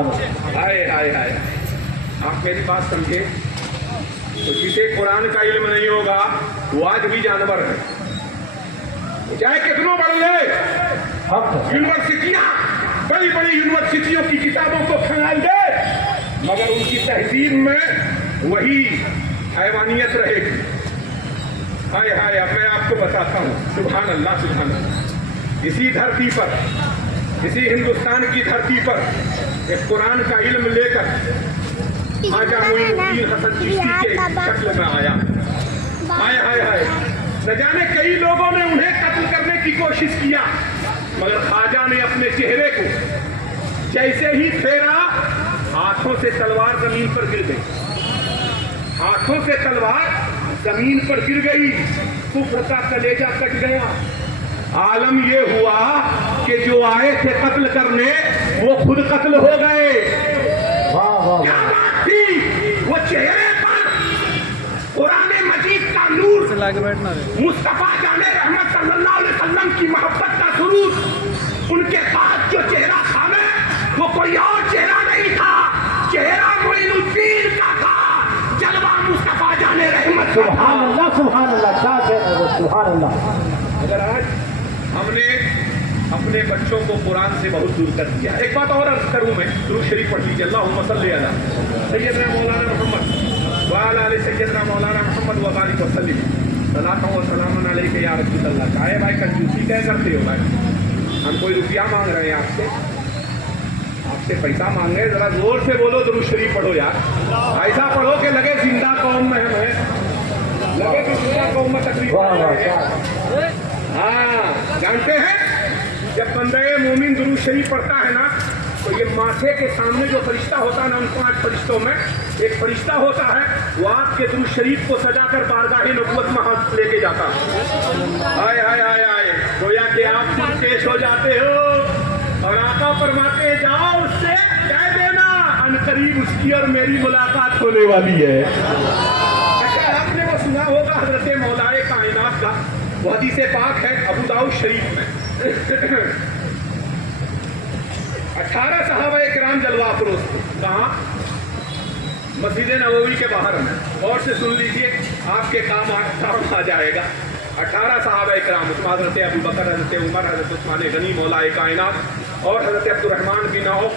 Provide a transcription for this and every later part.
हाय हाय हाय, आप मेरी बात समझे। तो जिसे कुरान का इल्म नहीं होगा वो आज भी जानवर है, चाहे कितनों बड़े यूनिवर्सिटियां, बड़ी बड़ी यूनिवर्सिटियों की किताबों को खंगाल दे, मगर उनकी तहजीब में वही हैवानियत रहेगी। हाय हाय, अब मैं आपको बताता हूँ, सुभान अल्लाह सुभान अल्लाह। इसी धरती पर, इसी हिंदुस्तान की धरती पर एक कुरान का इल्म लेकर ख्वाजा मोइनुद्दीन हसन चिश्ती के शक्ल में आया। हाय हाय हाय, न जाने कई लोगों ने उन्हें कत्ल करने की कोशिश किया, मगर ख्वाजा ने अपने चेहरे को जैसे ही फेरा, हाथों से तलवार जमीन पर गिर गई, हाथों से तलवार जमीन पर गिर गई, कुफ्र का कलेजा कट गया। आलम ये हुआ कि जो आए थे कत्ल करने वो खुद कत्ल हो गए। क्या बात थी, वो चेहरे पर कुरान मजीद का नूर, मुस्तफा जाने रहमत सल्लल्लाहु अलैहि वसल्लम की मोहब्बत का सुरूर, उनके पास जो चेहरा था ना, वो कोई और चेहरा नहीं था, चेहरा मोइनुद्दीन का था, जलवा मुस्तफा जाने रहमत। सुभान अल्लाह, सुभान अल्लाह, क्या कह रहे हो, सुभान अल्लाह। अगर आज हमने अपने बच्चों को कुरान से बहुत दूर कर दिया। एक बात और अर्ज करूं मैं, दुरूद शरीफ पढ़ लीजिए, अल्लाहुम्मा सल्ली अला सय्यदना मौलाना मोहम्मद व अला आलि सय्यदना मौलाना मोहम्मद व बारिक वसल्लिम सलातु व सलामुन अलैका या रसूल अल्लाह। काहे भाई कंजूसी क्या करते हो भाई, हम कोई रुपया मांग रहे हैं आपसे पैसा मांग रहे हैं, जरा जोर से बोलो, दुरूद शरीफ पढ़ो यार, ऐसा पढ़ो कि लगे जिंदा कौम में हम हैं, लगे कि जिंदा कौम में तकलीफ है। हाँ, जानते हैं जब बंदे मोमिन दुरूद शरीफ पढ़ता है ना, तो ये माथे के सामने जो फरिश्ता होता है ना, उन 5 फरिश्तों में एक फरिश्ता होता है, वो आपके दुरूद शरीफ को सजाकर बारगाह नबुव्वत में हाथ लेके जाता है। हाय हाय हाय हाय, गोया कि आप खुद पेश हो जाते हो और आका फरमाते जाओ उससे कह देना अनकरीब उसकी और मेरी मुलाकात होने वाली है। अच्छा, आपने वो सुना होगा हजरत मौलाए कायनात का, वो हदीस पाक है अबू दाऊद शरीफ में। 18 सहाबा किराम जलवा अफरोज थे, कहाँ? मस्जिद नबवी के बाहर में। और से सुन लीजिए, आपके काम आ जाएगा। 18 सहाबा किराम, उसमें हजरत अबू बकर, हजरत उमर, हजरत उस्मान गनी, मौलाए कायनात और हजरत अब्दुर्रहमान बिन औफ,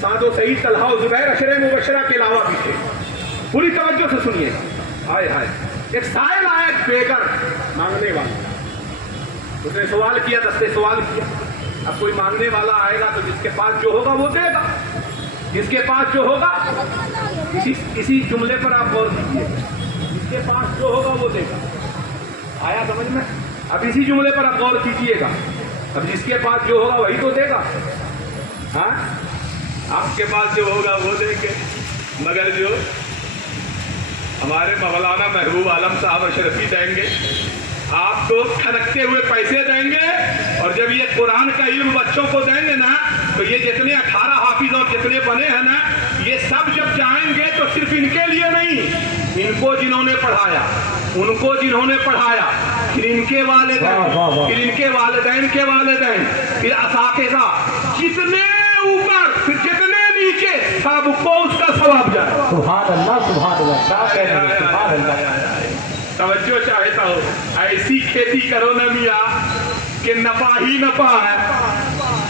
सादो सईद, तलहा और जुबैर अशरे मुबशरा के अलावा भी थे। पूरी तवज्जो से सुनिए। हाय हाय, एक साइल आया, एक बेगर मांगने वाला, उसने सवाल किया, 10 से सवाल किया। अब कोई मांगने वाला आएगा तो जिसके पास जो होगा वो देगा, जिसके पास जो होगा, इसी जुमले पर आप गौर कीजिए, जिसके पास जो होगा वो देगा। आया समझ में? अब इसी जुमले पर आप गौर कीजिएगा, अब जिसके पास जो होगा वही तो देगा। हाँ, आपके पास जो होगा वो देंगे, मगर जो हमारे मौलाना महबूब आलम साहब अशरफी देंगे, आपको खनकते हुए पैसे देंगे, और जब ये कुरान का इल्म बच्चों को देंगे ना, तो ये जितने 18 हाफिज और जितने बने हैं ना, ये सब जब जाएंगे तो सिर्फ इनके लिए नहीं, इनको जिन्होंने पढ़ाया, उनको जिन्होंने पढ़ाया, फिर इनके वालिदैन, फिर इनके वालिदैन के वालिदैन, फिर असातिज़ा, जितने ऊपर फिर जितने नीचे, सबको उसका सवाब जाए। सुभान अल्लाह, सुभान अल्लाह, क्या कह रहे हो, सुभान अल्लाह। तवज्जो चाहता हो, ऐसी खेती करो ना मियाँ कि नफा ही नफा है,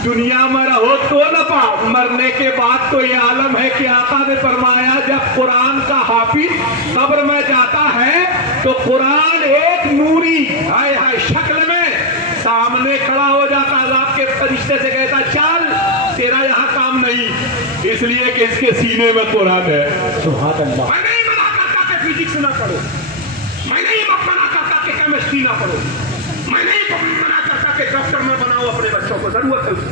दुनिया में रहो तो नफा, मरने के बाद तो ये आलम है कि आका ने फरमाया जब कुरान का हाफिज कब्र में जाता है तो कुरान एक नूरी हाय हाय शक्ल में सामने खड़ा हो जाता है, आपके फरिश्ते से कहता चल तेरा यहाँ काम नहीं, इसलिए कि इसके सीने में कुरान है। सुभान अल्लाह। मैं नहीं मना करता कि फिजिक्स ना पढ़ो, मैं नहीं मना करता कि केमिस्ट्री ना पढ़ो, मैं नहीं मना करता कि डॉक्टर ना बनाओ अपने बच्चों को, जरूरत है उसकी,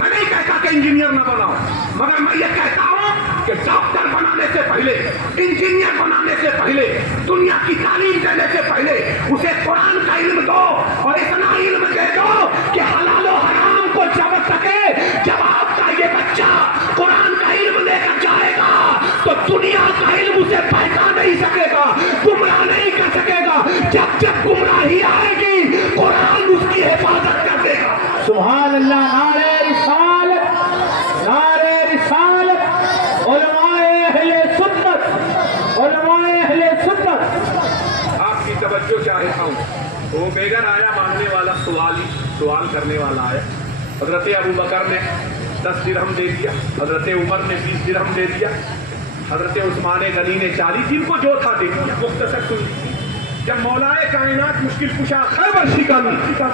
मैं नहीं कहता कि इंजीनियर ना बनाओ, मगर मैं ये कहता हूँ कि डॉक्टर बनाने से पहले, इंजीनियर बनाने से पहले, दुनिया की तालीम देने से पहले उसे कुरान का इल्म दो, और इतना इल्म दे दो कि हलाल और हराम को समझ सके। जब आपका ये बच्चा कुरान का इल्म लेकर जाएगा तो दुनिया का इल्म उसे पहचान नहीं सकेगा, गुमराह नहीं कर सकेगा। जब जब गुमराही आएगी कुरान उसकी हिफाजत कर देगा। सुभान अल्लाह। नारे रिसालत, नारे रिसालत। तवज्जो चाहता हूँ। वो बेगर आया मांगने वाला, सवाल करने वाला आया। हजरत अबू बकर ने 10 दिरहम दे दिया, हजरत उमर ने 20 दिरहम दे दिया, हजरत उस्मान गनी ने 40, जिनको जो था दे दिया। मुख्तसर सुन लीजिए, जब मौलाए कायनात मुश्किल कुशा खैबर शिकन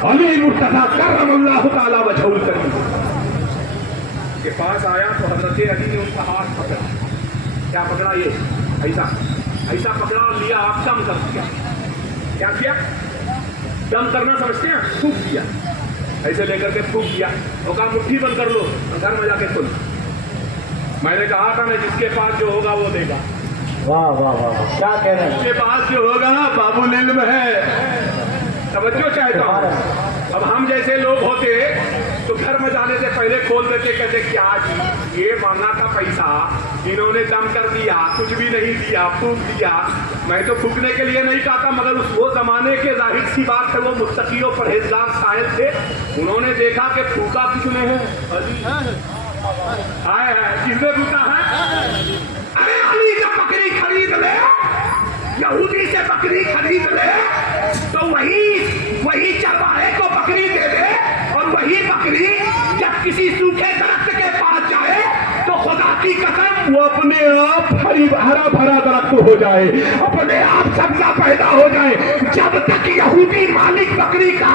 अली मुर्तज़ा करमल्लाहु तआला वजहुल करीम के पास आया तो हजरत अली ने उनका हाथ पकड़ा। क्या पकड़ा? ये ऐसा पकड़ा और लिया, आप दम कर दिया। क्या किया? दम करना समझते हैं? फूंक दिया, ऐसे लेकर के फूंक दिया और कहा मुट्ठी बंद कर लो, घर में जाके सुन। मैंने कहा था मैं जिसके पास जो होगा वो देगा। वाह वाह वाह, क्या कह रहे हैं? जिसके पास जो होगा बाबुल इल्म है। तवज्जो चाहता हूँ। अब हम जैसे लोग होते तो घर में जाने से पहले खोल देते, कहते क्या जी ये मांगा था पैसा, इन्होंने दम कर दिया, कुछ भी नहीं दिया, फूंक दिया। मैं तो फूकने के लिए नहीं कहा था, मगर उस वो जमाने के जाहिर सी बात है वो मुत्तकी और परहेजगार साहिब थे। उन्होंने देखा कि फूका किसने है? अली है। किसने फूका है? अरे अली से बकरी खरीद ले, यहूदी से बकरी खरीद ले तो वही चरवाहे को बकरी दे दे, और वही बकरी जब किसी सूखे दरख्त के पास जाए तो खुदा की कसम वो अपने आप हरा भरा दरख्त हो जाए, अपने आप सब्जा पैदा हो जाए। जब तक यहूदी मालिक बकरी का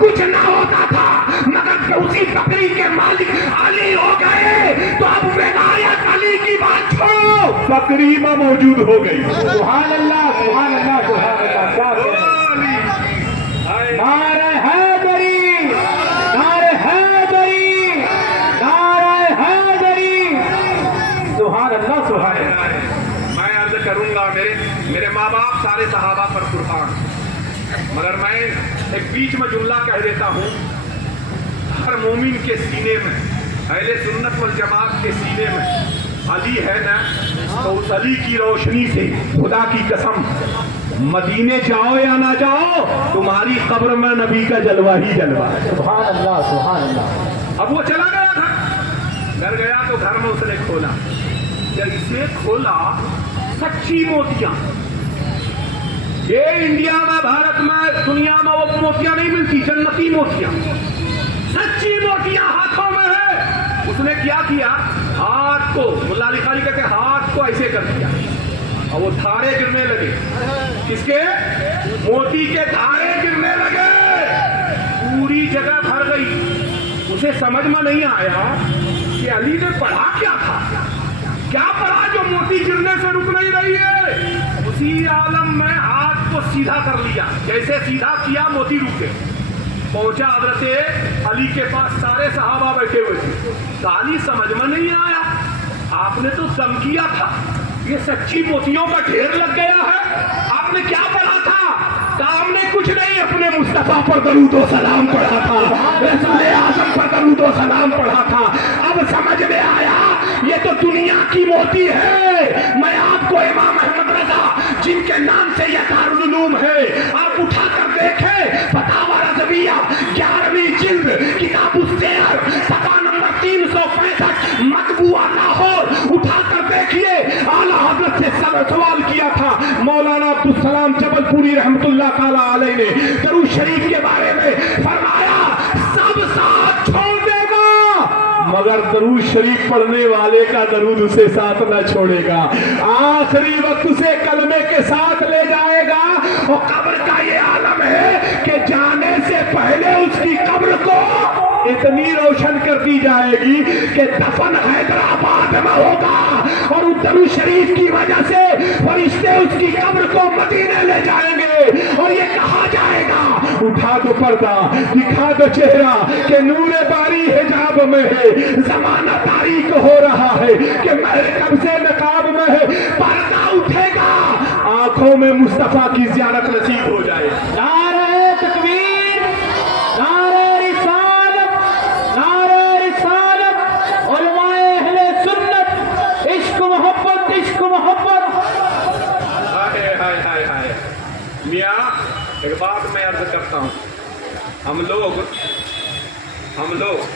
कुछ ना होता था, मगर उसी बकरी के मालिक अली हो गए तो अब विलायत अली की बात छोड़ो, बकरी में मौजूद हो गई। सुभान अल्लाह, सुभान अल्लाह, सुभान अल्लाह। क्या कह रहे हैं? नारे हैदरी, नारे हैदरी, नारे हैदरी। सुभान अल्लाह, सुभान अल्लाह। मैं अर्ज करूंगा, मेरे माँ बाप सारे सहाबा पर कुर्बान, मगर मैं एक बीच में जुमला कह देता हूँ। हर मोमिन के सीने में, अहले सुन्नत वल जमात के सीने में अली है ना, तो उस अली की रोशनी से खुदा की कसम मदीने जाओ या ना जाओ, तुम्हारी कब्र में नबी का जलवा ही जलवा है। सुभान अल्लाह, सुभान अल्लाह। अब वो चला गया था, घर गया तो घर में उसने खोला, जब इसने खोला सच्ची मोतियां। ये इंडिया में, भारत में, दुनिया में वो मोतियां नहीं मिलती, जन्नती मोतियां, सच्ची मोतियां हाथों में है। उसने क्या किया? हाथ को, मुल्ला अली खाली कहते हाथ को ऐसे कर दिया और वो धारे गिरने लगे। किसके? मोती के धारे गिरने लगे, पूरी जगह भर गई। उसे समझ में नहीं आया कि अली ने पढ़ा क्या था, क्या पढ़ा जो मोती गिरने से रुक नहीं रही है। उसी आलम में हाथ को सीधा कर लिया, जैसे सीधा किया मोती रुक गए। पहुंचा हजरत अली के पास, सारे सहाबा बैठे हुए थे। गाली समझ में नहीं आया, आपने तो दम किया था, ये सच्ची मोतियों का ढेर लग गया है। आपने क्या पढ़ा था? हमने कुछ नहीं, अपने मुस्तफा पर दरूद व सलाम पढ़ा था, रसूल आज़म पर दरूद व सलाम पढ़ा था। अब समझ में आया ये तो दुनिया की मोती है। मैं आपको इमाम अहमद रज़ा, जिनके नाम से यह दारुल उलूम है, आप उठा कर देखें, फतावा रज़विया 11वीं जिल्द, किताब उस-शेर, सफ़ा नंबर 365, मतबूआ लाहौर, उठा कर देखिए। आला हज़रत से सवाल किया था मौलाना अब्दुल सलाम जबलपुरी रहमतुल्लाह ताला अलैह ने दरूद शरीफ के बारे में, फरमाया सब साथ छोड़ देगा मगर दरूद शरीफ पढ़ने वाले का दरूद उसे साथ न छोड़ेगा। आखिरी वक्त उसे कलमे के साथ ले जाएगा। और कब्र का ये आलम है कि जाने से पहले उसकी कब्र को इतनी रोशन कर दी जाएगी कि दफन हैदराबाद में होगा, और उस दरूद शरीफ की वजह से फरिश्ते उसकी कब्र को मदीने ले जाएंगे और ये कहा जाएगा उठा दो पर्दा, दिखा दो चेहरा कि नूरे बारी हिजाब में है, जमाना तारीक हो रहा है कि मेरे कब्जे नकाब में है। पर्दा उठेगा, आंखों में मुस्तफा की ज़ियारत नसीब हो जाए। नारे तकबीर, नारे रिसालत, नारे रिसालत, उलमाए अहले सुन्नत, इश्क मोहब्बत, इश्क मोहब्बत। हाय हाय हाय हाय। मियाँ एक बात मैं अर्ज करता हूँ, हम लोग